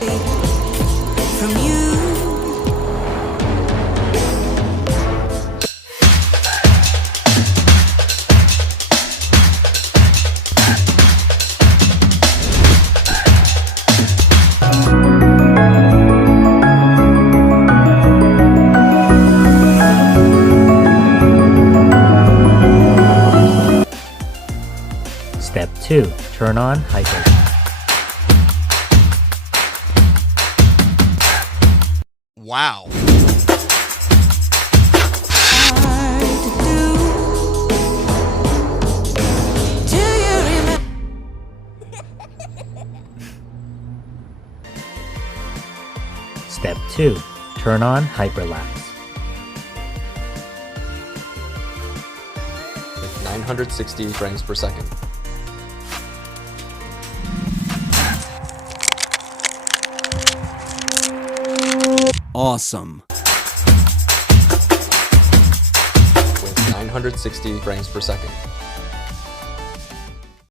from you. Step 2. Turn on hyper. Wow. Step 2. Turn on hyperlapse. 960 frames per second. Awesome. With 960 frames per second.